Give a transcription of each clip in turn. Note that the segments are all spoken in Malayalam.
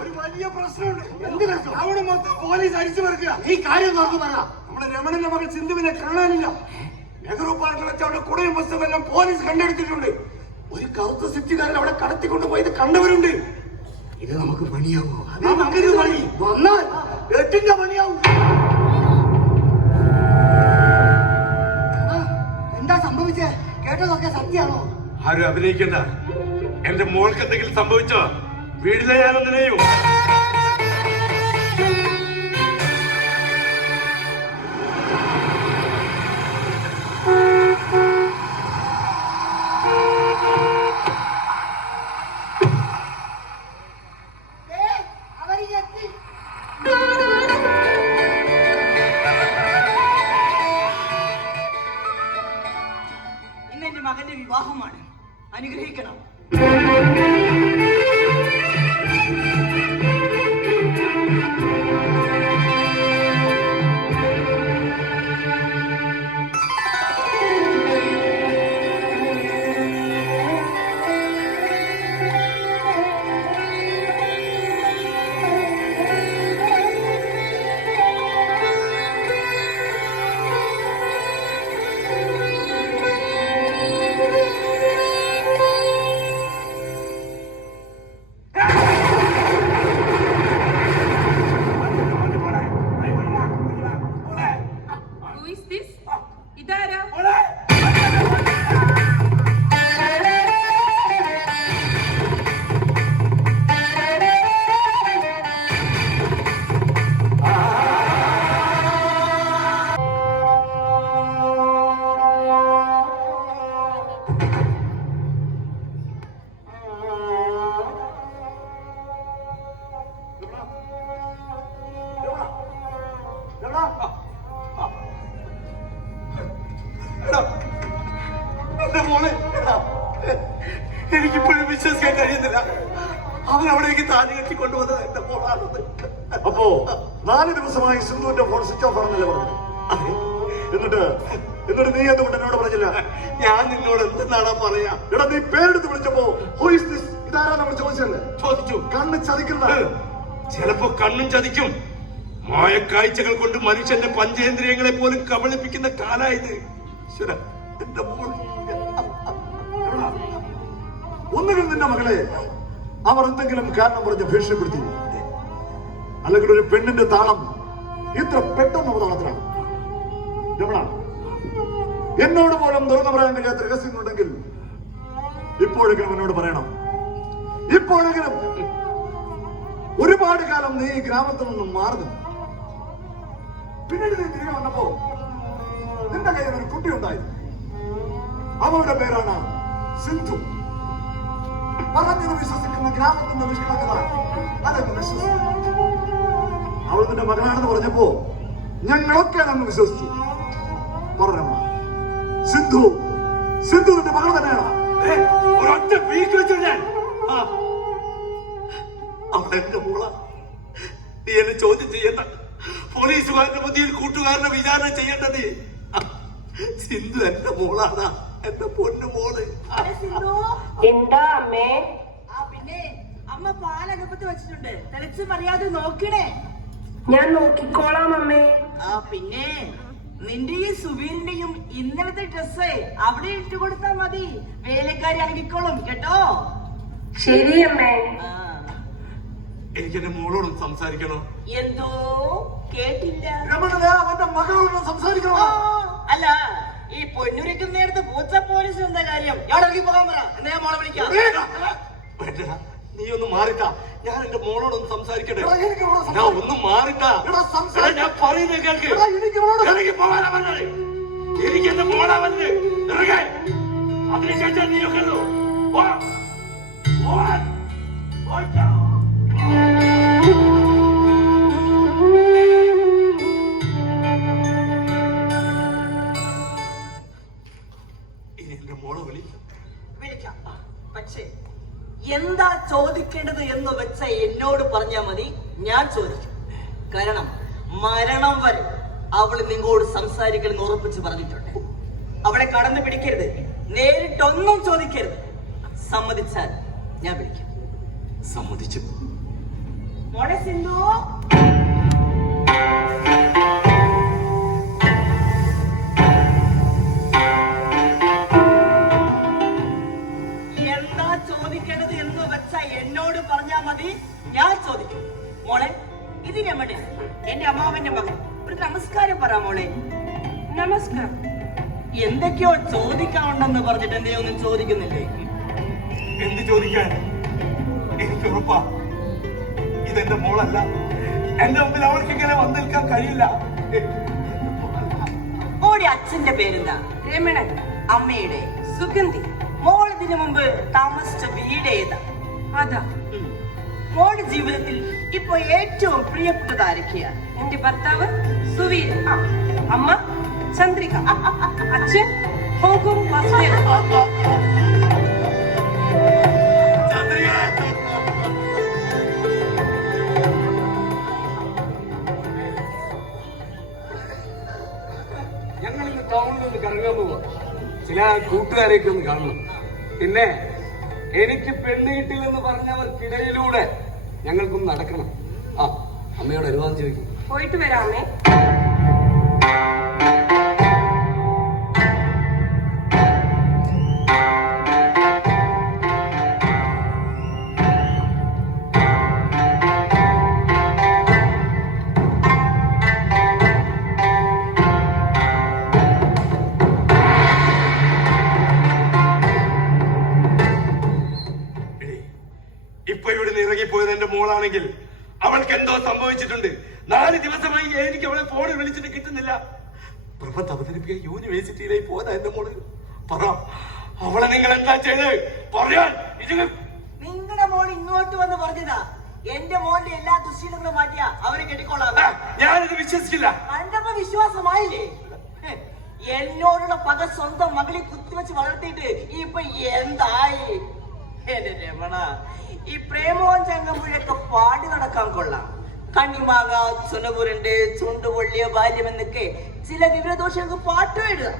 ഒരു വലിയ പ്രശ്നമുണ്ട്. അവിടെ മൊത്തം പോലീസ് അടിച്ചു പറിക്കുക. ഈ കാര്യം തുറന്നു പറ. നമ്മുടെ രമണന്റെ മകൾ സിന്ധുവിനെ കാണാനില്ല. നെഹ്റു പാർക്കിൽ വെച്ച് അവിടെ കുടയും പുസ്തകമെല്ലാം പോലീസ് കണ്ടെടുത്തിട്ടുണ്ട്. ഒരു കറുത്ത സ്വിഫ്റ്റുകാരൻ അവിടെ കടത്തിക്കൊണ്ടുപോയത് കണ്ടവരുണ്ട്. ഇത് നമുക്ക് പണിയാവോ? നമുക്കിത് പണി വന്നാൽ എട്ടിന്റെ പണിയാവും. എന്താ സംഭവിച്ചേ? കേട്ടതൊക്കെ സത്യാണോ? ആരും അഭിനയിക്കണ്ട. എന്റെ മോൾക്ക് എന്തെങ്കിലും സംഭവിച്ചോ? വീട്ടിലെ ഞാനൊന്നിനെയും ഇന്ന് എന്റെ മകന്റെ വിവാഹമാണ്. അനുഗ്രഹിക്കണം. എനിക്കിപ്പോഴും വിശ്വസിക്കാൻ കഴിയുന്നില്ല. അവൻ അവിടേക്ക് താലി കെട്ടി കൊണ്ടുവന്നത് എന്റെ ഫോണാണത്. അപ്പോ 4 ദിവസമായി സിന്ധുവിന്റെ ഫോൺ സ്വിച്ച് ഓഫ് ആണെന്നല്ലേ പറഞ്ഞു? എന്നിട്ട് നീ എന്തുകൊണ്ട് എന്നോട് പറഞ്ഞില്ല? ഞാൻ നിന്നോട് എന്തെന്നാണ് പറയാ? എടാ, നീ പേരെടുത്ത് വിളിച്ചപ്പോ ഇതാരാ നമ്മൾ ചോദിച്ചല്ലേ? ചോദിച്ചു. കണ്ണ് ചതിക്കുന്ന. ചിലപ്പോ കണ്ണും ചതിക്കും. മായക്കാഴ്ചകൾ കൊണ്ട് മനുഷ്യന്റെ പഞ്ചേന്ദ്രിയങ്ങളെ പോലും കബളിപ്പിക്കുന്ന കാലായത്. എന്റെ മോൾ, ഒന്നുകിൽ നിന്റെ മകളെ അവർ എന്തെങ്കിലും കാരണം പറഞ്ഞ് ഭീഷണിപ്പെടുത്തി, അല്ലെങ്കിൽ ഒരു പെണ്ണിന്റെ താളം ഇത്ര പെട്ടെന്ന് അവതാളത്തിലാണ്. രമണ, എന്നോട് പോലും തുറന്നു പറയാൻ കഴിയാത്ത രഹസ്യങ്ങളുണ്ടെങ്കിൽ ഇപ്പോഴെങ്കിലും എന്നോട് പറയണം. ഇപ്പോഴെങ്കിലും. ഒരുപാട് കാലം നീ ഈ ഗ്രാമത്തിൽ നിന്നും മാറുന്നു. പിന്നീട് നീ തിരികെ വന്നപ്പോ നിന്റെ കയ്യിൽ ഒരു കുട്ടി ഉണ്ടായിരുന്നു. അവളുടെ പേരാണ് സിന്ധു. പറഞ്ഞത് വിശ്വസിക്കുന്ന ഗ്രാമത്തിന്റെ നിഷ്കളങ്കത അതൊക്കെ വിശ്വസിച്ചു. അവൾ നിന്റെ മകളാണെന്ന് പറഞ്ഞപ്പോ ഞങ്ങളൊക്കെ അങ്ങ് വിശ്വസിച്ചു. പറഞ്ഞമ്മ, സിന്ധു നിന്റെ മകൾ തന്നെയാണ്. ഒരൊറ്റ വീക്ക് വെച്ചു ഞാൻ. അവൾ എന്റെ മോള. നീ എന്നെ ചോദ്യം ചെയ്യണ്ട. പോലീസുകാരന്റെ മധ്യയിൽ കൂട്ടുകാരനെ വിചാരണ ചെയ്യേണ്ട നീ. സിന്ധു എന്റെ മോളാണ്, എന്റെ പൊന്നു മോള്. എന്താ അമ്മേ? പിന്നെ അമ്മ പാലകപ്പത്ത് വെച്ചിട്ടുണ്ട്. തെളിച്ച് പറയാതെ നോക്കണേ. ഞാൻ നോക്കിക്കോളാം അമ്മേ. പിന്നെ നിന്റെ ഈ സുബീറിന്റെയും ഇന്നലത്തെ ഡ്രസ്സ് അവിടെ ഇട്ട് കൊടുത്താ മതി. വേലക്കാരി അണങ്ങിക്കോളും കേട്ടോ. ശരി അമ്മേ. എനിക്ക് എന്റെ മോളോടും സംസാരിക്കണോ? എന്തോ കേട്ടില്ല. അവന്റെ മകളോട് സംസാരിക്കണോ? അല്ല, ഈ പൊന്നുരിക്കുന്ന നേരത്ത് പൂച്ച പോലീസ് എന്താ കാര്യം? ഇറങ്ങി പോകാൻ പറ. എന്നാ മോളെ വിളിക്കാം. നീ ഒന്ന് മാറിട്ടാ. ഞാൻ എന്റെ മോളോടൊന്ന് സംസാരിക്കട്ടെ. ഞാൻ ഒന്ന് മാറിട്ടാ. ഞാൻ പറയുന്നത് കേൾക്ക്. ഇറങ്ങി പോകാനാ പറഞ്ഞത്. എനിക്ക് എന്റെ മോളാ വന്നത്. ഇറങ്ങേ. അതിനുശേഷം നീയൊക്കെ ഇനി എന്റെ മോളെ വിളിക്കാം. പക്ഷേ എന്താ ചോദിക്കേണ്ടത് എന്ന് വെച്ച എന്നോട് പറഞ്ഞാൽ മതി. ഞാൻ ചോദിക്കും. കാരണം മരണം വരെ അവൾ നിങ്ങളോട് സംസാരിക്കണമെന്ന് ഉറപ്പിച്ച് പറഞ്ഞിട്ടുണ്ട്. അവളെ കടന്നു പിടിക്കരുത്, നേരിട്ടൊന്നും ചോദിക്കരുത്. സമ്മതിച്ചാൽ ഞാൻ വിളിക്കാം. സമ്മതിച്ചു. മോളെ സിന്ധു, എന്താ ചോദിക്കേണ്ടത് എന്ന് വെച്ചാ എന്നോട് പറഞ്ഞാ മതി, ഞാൻ ചോദിക്കും. മോളെ, ഇത് രമണ, എന്റെ അമ്മാവന്റെ മകൻ. ഒരു നമസ്കാരം പറ മോളെ. നമസ്കാരം. എന്തൊക്കെയോ ചോദിക്കാനുണ്ടെന്ന് പറഞ്ഞിട്ട് എന്തേ ഒന്നും ചോദിക്കുന്നില്ലേ? എന്ത് ചോദിക്കാൻ? എനിക്ക് ഉറപ്പാ ഇതെന്റെ മോളല്ല. എന്റെ മുമ്പിൽ അവൾക്ക് ഇങ്ങനെ വന്നിരിക്കാൻ കഴിയില്ല. മോളുടെ അച്ഛന്റെ പേരെന്താ? രമണൻ. അമ്മയുടെ? സുഗന്ധി. മോൾ ഇതിനു മുമ്പ് താമസിച്ച വീട് ഏതാ? അതാ. മോളുടെ ജീവിതത്തിൽ ഇപ്പൊ ഏറ്റവും പ്രിയപ്പെട്ടത് ആരൊക്കെയാ? എന്റെ ഭർത്താവ് സുവീർ, അമ്മ ചന്ദ്രിക, അച്ഛൻ ഹോങ്കോങ് വാസുദേവ. ഞങ്ങൾ ഇന്ന് ടൗണിൽ ഒന്ന് കറങ്ങാൻ പോവാം. ചില കൂട്ടുകാരെയൊക്കെ ഒന്ന് കാണണം. പിന്നെ എനിക്ക് പെണ്ണ് കിട്ടില്ലെന്ന് പറഞ്ഞവർക്കിടയിലൂടെ ഞങ്ങൾക്കൊന്ന് നടക്കണം. ആ, അമ്മയോട് അനുവാദം ചോദിക്കും. പോയിട്ട് വരാമേ. ഇപ്പൊ ഇവിടെ ഇറങ്ങിപ്പോയത് എന്റെ മോളാണെങ്കിൽ അവൾക്ക് എന്തോ സംഭവിച്ചിട്ടുണ്ട്. 4 ദിവസമായി എനിക്ക് അവളെ ഫോണിൽ വിളിച്ചിട്ട് കിട്ടുന്നില്ല. പ്രബന്ധം അവതരിപ്പിക്കാൻ യൂണിവേഴ്സിറ്റിയിലേക്ക് പോയതാ എന്റെ മോള്. പറ, അവളെ നിങ്ങൾ എന്താ ചെയ്ത് പറയാൻ? നിങ്ങളുടെ മോൾ ഇങ്ങോട്ട് വന്ന് പറഞ്ഞതാ എന്റെ മോന്റെ എല്ലാ ദുശ്ശീലങ്ങളും മാറ്റിയാ അവരെ കെട്ടിക്കൊള്ളാം. ഞാനിത് വിശ്വസിക്കില്ല. കണ്ടപ്പോ വിശ്വാസമായില്ലേ? എന്നോടുള്ള പക സ്വന്തം മകളെ കുത്തിവെച്ച് വളർത്തിയിട്ട് ഇപ്പൊ എന്തായി? എന്റെ രമണ, ഈ പ്രേമോൻ ചങ്ങമ്പുഴയൊക്കെ പാടി നടക്കാൻ കൊള്ളാം. കണ്ണിമാങ്ങ ചുനപുരണ്ട് ചുണ്ടുപൊള്ളിയ ബാല്യം എന്നൊക്കെ ചില വിവരദോഷങ്ങൾക്ക് പാട്ട് എഴുതാം.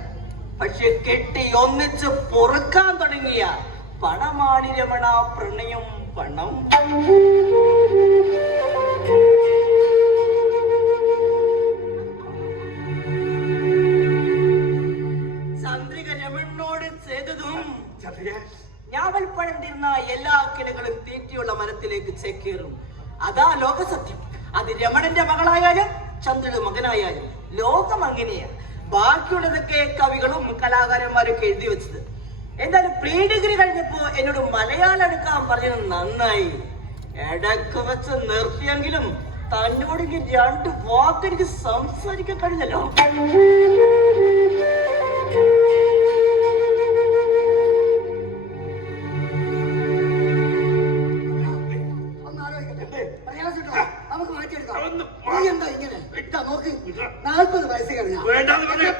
പക്ഷെ കെട്ടി ഒന്നിച്ച് പൊറുക്കാൻ തുടങ്ങിയ പണമാണി രമണ പ്രണയം പണം. ചന്ദ്രിക രമണോട് ചെയ്തതും ഞാവൽപ്പഴം തിരുന്ന എല്ലാ കിടകളും തീറ്റിയുള്ള മരത്തിലേക്ക് ചേക്കേറും. അതാ ലോകസത്യം. അത് രമണന്റെ മകളായാലും ചന്ദ്രയുടെ മകനായാലും ലോകം അങ്ങനെയാ. ബാക്കിയുള്ളതൊക്കെ കവികളും കലാകാരന്മാരൊക്കെ എഴുതി വെച്ചത്. എന്തായാലും പ്രീ ഡിഗ്രി കഴിഞ്ഞപ്പോ എന്നോട് മലയാളം എടുക്കാൻ പറഞ്ഞത് നന്നായി. ഇടക്ക് വെച്ച് നിർത്തിയെങ്കിലും തന്നോട് 2 വാക്ക് എനിക്ക് സംസാരിക്കാൻ കഴിഞ്ഞല്ലോ. നമുക്ക് മാറ്റിയെടുക്കാം. നീ എന്താ ഇങ്ങനെ? നോക്ക്, 40 വയസ്സ് കഴിഞ്ഞാ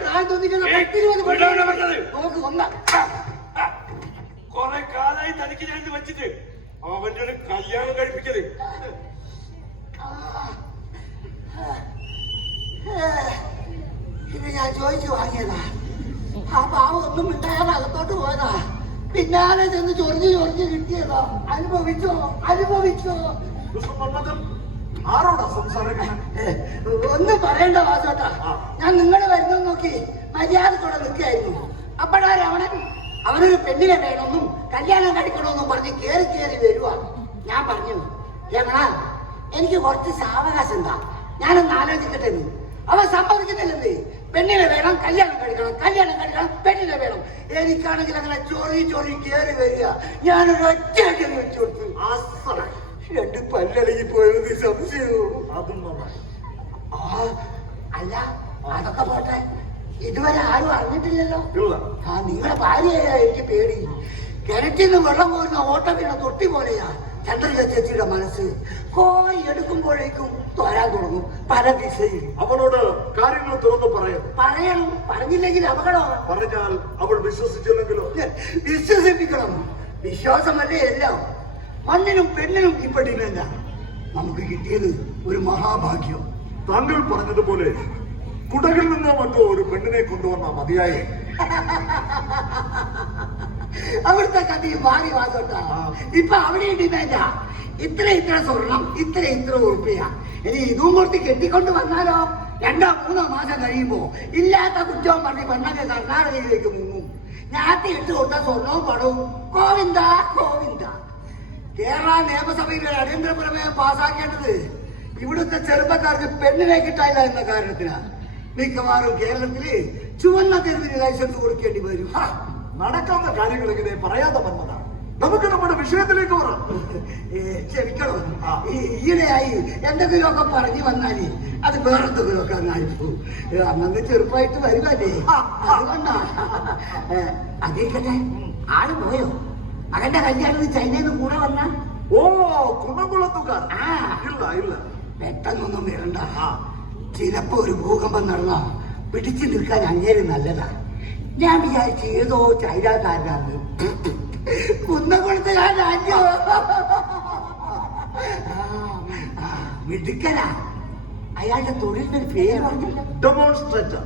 പ്രായം തോന്നിക്കുന്ന 10-20 നോക്ക്. കൊറേ കാലായി തനിക്ക് ഞാൻ വെച്ചിട്ട് അവന്റെ ഒരു കല്യാണം കഴിപ്പിച്ചത്. ഇത് ഞാൻ ചോദിച്ചു വാങ്ങിയതാ. ആ പാവം ഒന്നും മിണ്ടാതെ അകത്തോട്ട് പോയതാ. പിന്നാലെ ചെന്ന് ചൊറിഞ്ഞ് കിട്ടിയതാ. അനുഭവിച്ചോ. ആരോടാ സംസാരിക്കുന്നത്? ഒന്നും പറയണ്ട വാസോട്ടാ. ഞാൻ നിങ്ങളെ വരുന്നത് നോക്കി മര്യാദത്തോടെ നിൽക്കായിരുന്നു. അപ്പോഴാ രമണൻ അവനൊരു പെണ്ണിനെ വേണമെന്നും കല്യാണം കഴിക്കണമെന്നും പറഞ്ഞ് കേറി വരുവാ. ഞാൻ പറഞ്ഞു, രമണ, എനിക്ക് കുറച്ച് സാവകാശം എന്താ, ഞാനൊന്ന് ആലോചിക്കട്ടെ. അവൻ സമ്മതിക്കുന്നില്ലെന്നേ. പെണ്ണിനെ വേണം, കല്യാണം കഴിക്കണം, പെണ്ണിനെ വേണം. എനിക്കാണെങ്കിൽ അങ്ങനെ ചൊറി കേറി വരിക. ഞാനൊരു ഒറ്റയ്ക്ക് വെച്ചു കൊടുത്തു. 2 പല്ലടങ്ങി പോയത് സംശയവും. അല്ല, അതൊക്കെ പോട്ടെ. ഇതുവരെ ആരും അറിഞ്ഞിട്ടില്ലല്ലോ. നിങ്ങളുടെ ഭാര്യയാ എനിക്ക് പേടി. കിണറ്റിൽ നിന്ന് വെള്ളം കോരുന്ന ഓട്ടം വീണ തൊട്ടി പോലെയാ ചന്ദ്രിക ചേച്ചിയുടെ മനസ്സ്. കോരി എടുക്കുമ്പോഴേക്കും തോരാൻ തുടങ്ങും പല ദിശയിൽ. അവളോട് കാര്യങ്ങൾ തുറന്നു പറയണം. പറഞ്ഞില്ലെങ്കിൽ അപകടമാണ്. പറഞ്ഞാൽ അവൾ വിശ്വസിച്ചില്ലെങ്കിലോ? വിശ്വസിപ്പിക്കണം. വിശ്വാസമല്ലേ എല്ലാം. മണ്ണിനും പെണ്ണിനും ഇപ്പൊ ഡിമാൻഡാ. നമുക്ക് കിട്ടിയത് ഒരു മഹാഭാഗ്യം. താങ്കൾ പറഞ്ഞതുപോലെ കുടകിൽ നിന്ന് മറ്റോ ഒരു പെണ്ണിനെ കൊണ്ടുവന്ന മതിയായി. അവിടുത്തെ കഥയും ഭാരി വാസോട്ടാ. ഇപ്പൊ അവിടെ ഡിമാൻഡാ. ഇത്ര സ്വർണം, ഇത്ര ഉറുപ്പിയ. ഇനി ഇതും കൊടുത്ത് കെട്ടിക്കൊണ്ട് വന്നാലോ 2-3 മാസം കഴിയുമ്പോ ഇല്ലാത്ത കുറ്റവും പറഞ്ഞ് പെണ്ണൊക്കെ കർണാടകയിലേക്ക് മുങ്ങും. ഞാത്തി ഇട്ട് കൊടുത്ത സ്വർണവും പണവും ഗോവിന്ദ. കേരള നിയമസഭയിലെ അടിയന്തര പ്രമേയം പാസാക്കേണ്ടത് ഇവിടുത്തെ ചെറുപ്പക്കാർക്ക് പെണ്ണിനെ കിട്ടായില്ല എന്ന കാരണത്തിനാണ്. മിക്കവാറും കേരളത്തില് ചുവന്ന തെരുവിന് ലൈസൻസ് കൊടുക്കേണ്ടി വരും. നടക്കാവുന്ന കാര്യങ്ങൾ ഇങ്ങനെ പറയാതെ വന്നതാണ്. നമുക്ക് നമ്മുടെ വിഷയത്തിലേക്ക് വരാം. ക്ഷമിക്കണോ, ഈയിടെയായി എന്തെങ്കിലുമൊക്കെ പറഞ്ഞു വന്നാല് അത് വേറെന്തെങ്കിലുമൊക്കെ അങ്ങായിപ്പോ. അന്നന്ന് ചെറുപ്പമായിട്ട് വരുമല്ലേ, അതുകൊണ്ടാ. അതിരിക്കട്ടെ, ആള് പോയോ? മകന്റെ കല്യാണത്തിന് ചൈനയിൽ നിന്ന് കൂടെ വന്ന കുണംകുളത്തുകാർ? ഇല്ല. പെട്ടെന്നൊന്നും വരണ്ട. ചിലപ്പോ ഒരു ഭൂകമ്പം നടന്ന പിടിച്ചു നിൽക്കാൻ അങ്ങേര് നല്ലതാ. ഞാൻ വിചാരിച്ചു ഏതോ ചൈനക്കാരനാണ്. കുന്നംകുളത്തുകാരനാഞ്ഞോ? മിടുക്കനാ. അയാളുടെ തൊഴിലിന്റെ പേര് പറഞ്ഞില്ല. ഡെമോൺസ്ട്രേറ്റർ.